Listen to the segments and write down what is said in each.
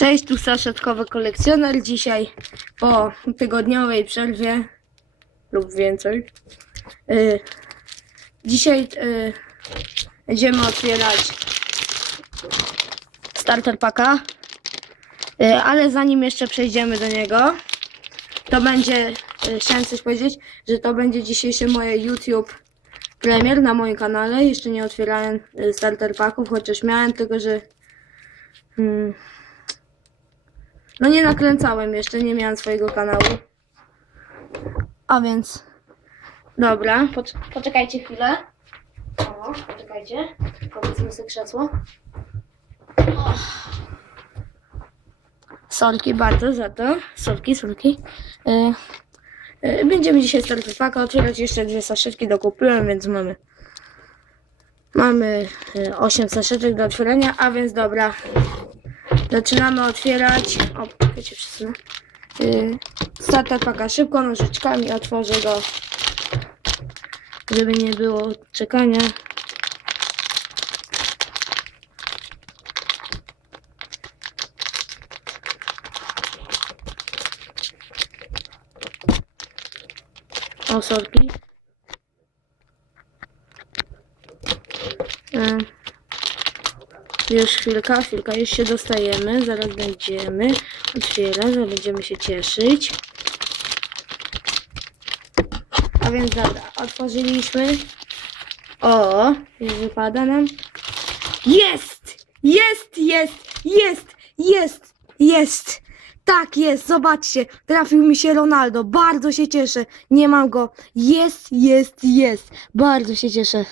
Cześć, tu saszetkowy kolekcjoner. Dzisiaj po tygodniowej przerwie lub więcej. y, dzisiaj y, będziemy otwierać starter packa. Y, ale zanim jeszcze przejdziemy do niego, to będzie, y, chciałem coś powiedzieć, że to będzie dzisiejszy moje YouTube premier na moim kanale. Jeszcze nie otwierałem y, starter packów, chociaż miałem, tylko że hmm, no nie nakręcałem jeszcze, nie miałem swojego kanału. A więc dobra, pocz- poczekajcie chwilę. O, poczekajcie. Powiedzmy sobie krzesło. O. Sorki bardzo za to. Sorki, sorki. E, e, będziemy dzisiaj starter packa otwierać. Jeszcze dwie saszetki dokupiłem, więc mamy mamy e, 8 saszetek do otwierania, a więc dobra. Zaczynamy otwierać. O, wiecie, przesunę. Yy, paka szybko, nożyczkami otworzę go, żeby nie było czekania. O, sorki. Yy. Już chwilka, chwilka, już się dostajemy, zaraz będziemy otwierać, zaraz będziemy się cieszyć. A więc dobra, otworzyliśmy. O, już wypada nam. Jest! Jest, jest, jest, jest, jest! Tak jest, zobaczcie, trafił mi się Ronaldo, bardzo się cieszę, nie mam go, jest, jest, jest, bardzo się cieszę,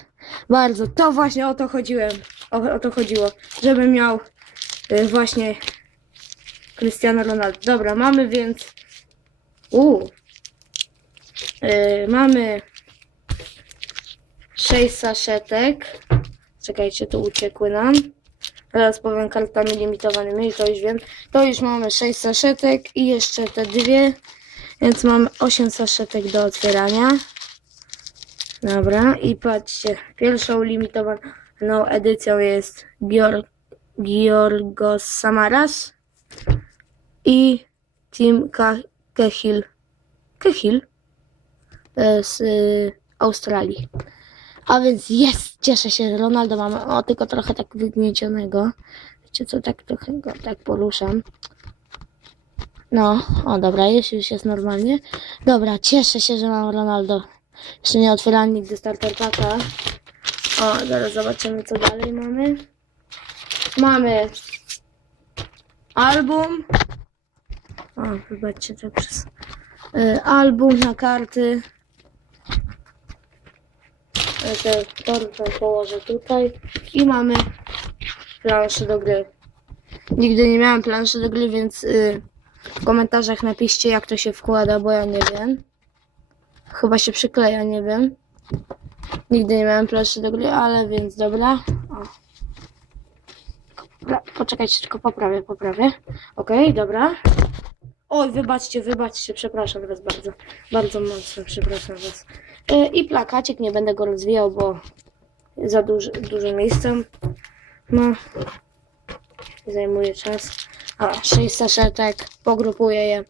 bardzo, to właśnie o to chodziłem, o, o to chodziło, żebym miał y, właśnie Cristiano Ronaldo. Dobra, mamy więc, u, y, mamy sześć saszetek, czekajcie, tu uciekły nam. Teraz powiem kartami limitowanymi, to już wiem. To już mamy 6 saszetek i jeszcze te dwie, więc mamy 8 saszetek do otwierania. Dobra, i patrzcie, pierwszą limitowaną edycją jest Gior Giorgos Samaras i Tim Cahill. Cahill e, z y, Australii. A więc jest, cieszę się, Ronaldo mamy. O, tylko trochę tak wygniecionego. Wiecie co, tak trochę go tak poruszam. No, o dobra, jest, już jest normalnie. Dobra, cieszę się, że mam Ronaldo. Jeszcze nie otwierałem nigdy starter packa. O, zaraz zobaczymy co dalej mamy. Mamy album. O, wybaczcie tak przez... y, album na karty. Te torby położę tutaj. I mamy planszę do gry. Nigdy nie miałem planszy do gry, więc y, w komentarzach napiszcie jak to się wkłada, bo ja nie wiem. Chyba się przykleja, nie wiem. Nigdy nie miałem planszy do gry, ale więc dobra. O. Dobra, poczekajcie, tylko poprawię, poprawię. Okej, dobra. Oj, wybaczcie, wybaczcie, przepraszam was bardzo. Bardzo mocno, przepraszam was. E, I plakacik, nie będę go rozwijał, bo za duży, dużo miejsca ma. Zajmuje czas. A, 6 saszetek, pogrupuję je.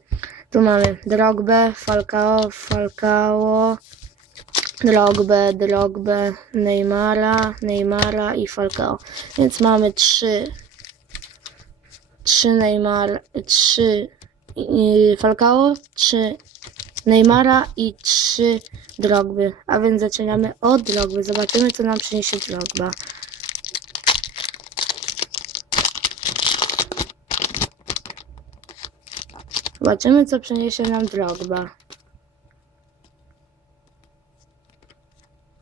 Tu mamy Drogbę, Falcao, Falcao, Drogbę, Drogbę, Neymara, Neymara i Falcao. Więc mamy trzy, trzy Neymar, trzy Falcao, trzy Neymara i trzy Drogby. A więc zaczynamy od Drogby. Zobaczymy, co nam przyniesie Drogba. Zobaczymy, co przyniesie nam Drogba.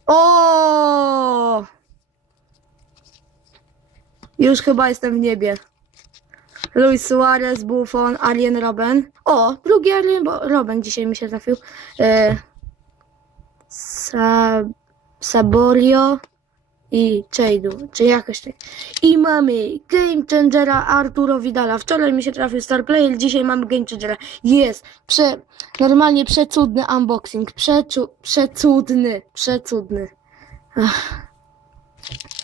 O! Już chyba jestem w niebie. Luis Suarez, Buffon, Alien Robben. O, drugi Alien Robben dzisiaj mi się trafił. E, Sa Saborio i Chejdu, czy jakoś tak. I mamy Game Changera Arturo Vidala. Wczoraj mi się trafił Star Player, dzisiaj mamy Game Changera. Jest, prze, normalnie przecudny unboxing. Przeczu, przecudny, przecudny. Ach.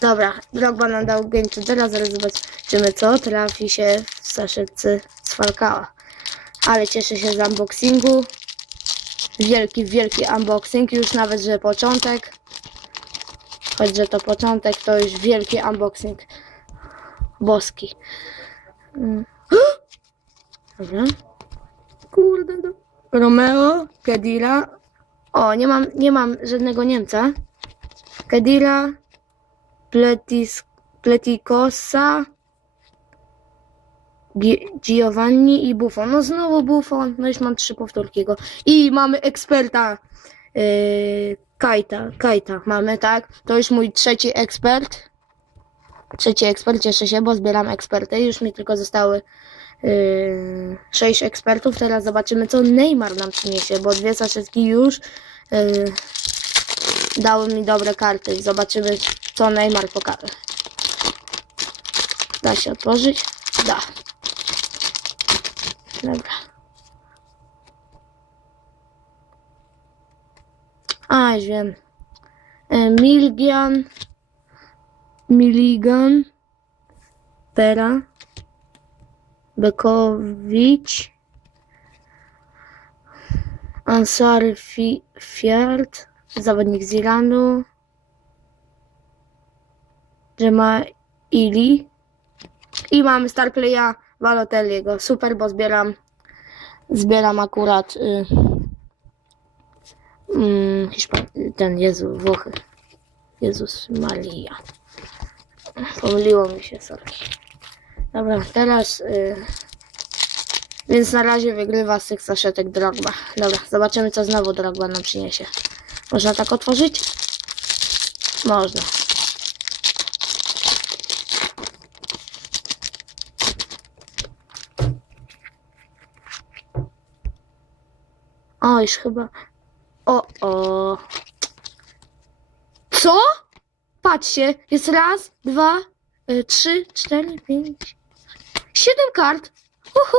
Dobra, Drogba nam dał Game Changera, zaraz zobaczymy co trafi się w saszetce z Falcao. Ale cieszę się z unboxingu. Wielki, wielki unboxing. Już nawet, że początek. Choć, że to początek, to już wielki unboxing. Boski. Mm. Dobra. Kurde. Romeo, Kedira. O, nie mam, nie mam żadnego Niemca. Kedira, Pletis, Pleticosa, Gi- Giovanni i Buffon. No znowu Buffon. No już mam trzy powtórki go. I mamy eksperta. Yy, Kajta, Kajta mamy, tak? To już mój trzeci ekspert. Trzeci ekspert, cieszę się, bo zbieram eksperty. Już mi tylko zostały yy, sześć ekspertów. Teraz zobaczymy, co Neymar nam przyniesie, bo dwie saszetki już yy, dały mi dobre karty. Zobaczymy, co Neymar pokaże. Da się otworzyć? Da. Dobra. A, wiem. E, Milgian. Miligan. Pera. Bekowicz. Ansar Fi- Fiard. Zawodnik z Iranu. Ili. I mamy Star Playa Balotelliego. Super, bo zbieram zbieram akurat y, mm, Hiszpan ten Jezu, Włochy. Jezus Maria. Pomyliło mi się, sorry. Dobra, teraz y, więc na razie wygrywa z tych saszetek Drogba. Dobra, zobaczymy co znowu Drogba nam przyniesie. Można tak otworzyć? Można. O, już chyba. O. Co? Patrzcie, jest raz, dwa, y, trzy, cztery, pięć, siedem kart. Uhu.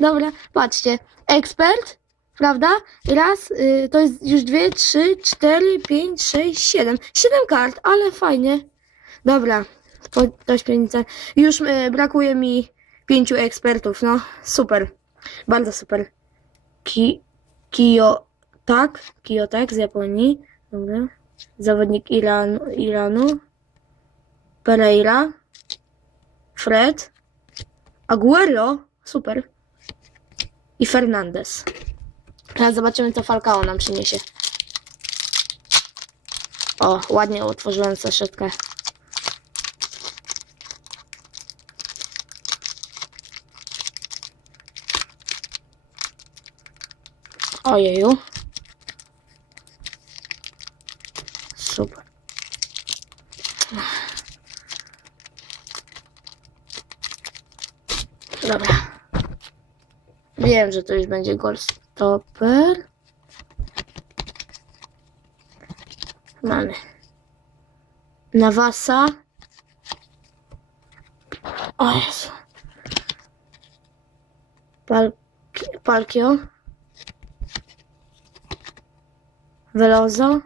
Dobra, patrzcie. Ekspert, prawda? Raz, y, to jest już dwie, trzy, cztery, pięć, sześć, siedem. Siedem kart, ale fajnie. Dobra, to, śpiewnica. Już y, brakuje mi pięciu ekspertów, no. Super. Bardzo super. Ki, Kiyo, tak, Kiyotak z Japonii. Zawodnik Iranu, Iranu. Pereira. Fred. Aguero. Super. I Fernandez. Teraz zobaczymy, co Falcao nam przyniesie. O, ładnie otworzyłem saszetkę. Ojeju. Super. Dobra. Wiem, że to już będzie gol stopper. Mamy. Nawasa. O Jezu. Pal Palkio. Velozo,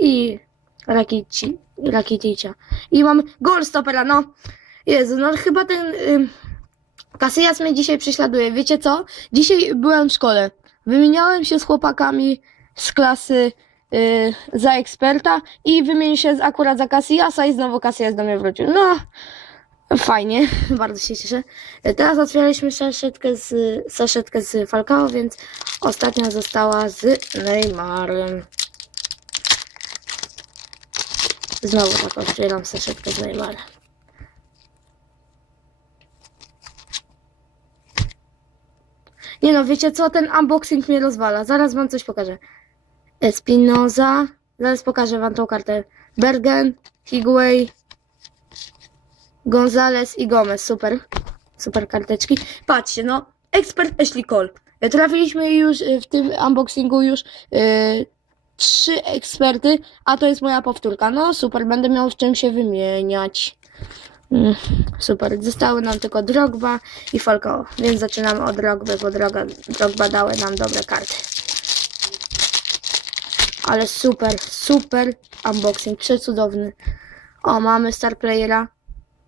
i Rakici, Rakiticza. I mamy gol stopera, no. Jezu, no chyba ten y, Casillas mnie dzisiaj prześladuje. Wiecie co? Dzisiaj byłem w szkole. Wymieniałem się z chłopakami z klasy y, za eksperta i wymienił się z, akurat za Casillasa i znowu Casillas do mnie wrócił. No, Fajnie, bardzo się cieszę. Teraz otwieraliśmy saszetkę z, saszetkę z Falcao, więc ostatnia została z Neymarem. Znowu tak otwieram saszetkę z Neymarem. Nie no, wiecie co? Ten unboxing mnie rozwala. Zaraz wam coś pokażę. Espinoza. Zaraz pokażę wam tą kartę. Bergen, Higuain, Gonzales i Gomez, super. Super karteczki. Patrzcie, no, ekspert Ashley Cole. E, Trafiliśmy już e, w tym unboxingu już e, trzy eksperty, a to jest moja powtórka. No super, będę miał w czym się wymieniać. Mm, super, zostały nam tylko Drogba i Falcao, więc zaczynamy od Drogby, bo Droga, Drogba dały nam dobre karty. Ale super, super unboxing, przecudowny. O, mamy Star Playera.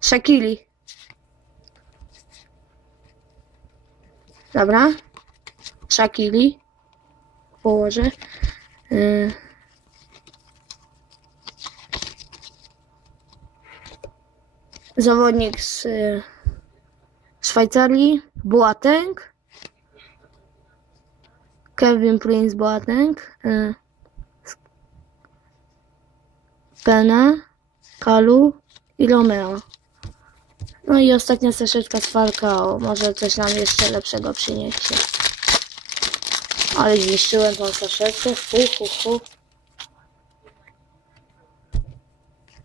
Shakili. Dobra. Shakili. Położę. Y. Zawodnik z y, Szwajcarii. Boateng. Kevin Prince Boateng. Y. Pena. Kalu i Romeo. No i ostatnia seszetka z Falcao. Może coś nam jeszcze lepszego przyniesie. Ale zniszczyłem tą saszetkę. Hu, hu, hu.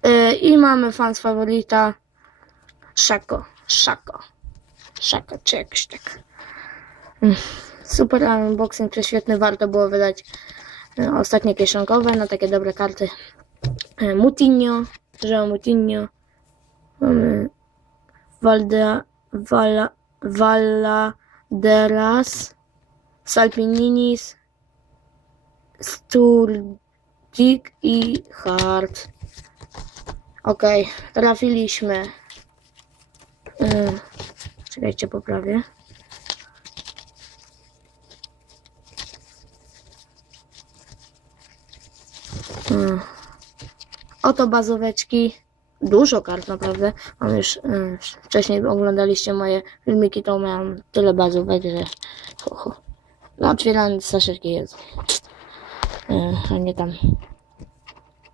Yy, I mamy fan z faworita. Szako. Szako. Szako, czy jakoś tak. Mm, Super unboxing, prześwietny. Warto było wydać yy, ostatnie kieszonkowe na takie dobre karty. Yy, Mutinho. João Mutinho. Mamy Valda, Vala, Salpininis, Sturdik i Hart. Okej, trafiliśmy. Yy, czekajcie, poprawię. Yy. Oto bazóweczki. Dużo kart naprawdę. Mam już y, wcześniej oglądaliście moje filmiki, to miałam tyle bazówek, że. No otwierając saszetki jest. A nie tam.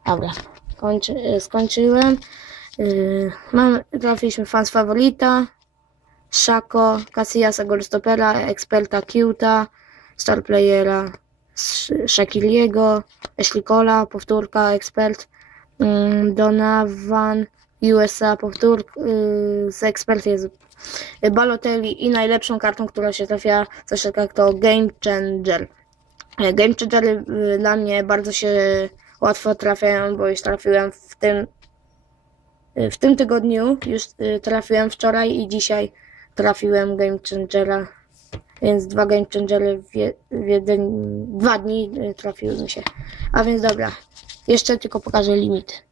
Dobra. Kończy, skończyłem. Y, mam, trafiliśmy fans favorita. Shako, Casillasa Goldstopera, Experta Kiuta, Star Playera, Sh- Shakiliego, Ashley Cola, powtórka, Ekspert, mm, Donovan, USA, powtórka, y, z Ekspert jest Balotelli i najlepszą kartą, która się trafia w zaszczekach to Game Changer. Game Changery y, dla mnie bardzo się łatwo trafiają, bo już trafiłem w tym w tym tygodniu, już y, trafiłem wczoraj i dzisiaj trafiłem Game Changera, więc dwa Game Changery w, je, w jeden, dwa dni y, trafiły mi się. A więc dobra, jeszcze tylko pokażę limit.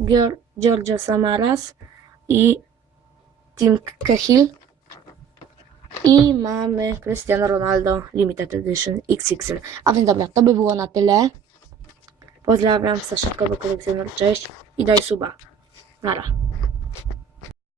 Gior- Giorgio Samaras i Tim Cahill. I mamy Cristiano Ronaldo Limited Edition XXL. A więc dobra, to by było na tyle. Pozdrawiam, Saszewkowy kolekcjoner, cześć i daj suba. Nara.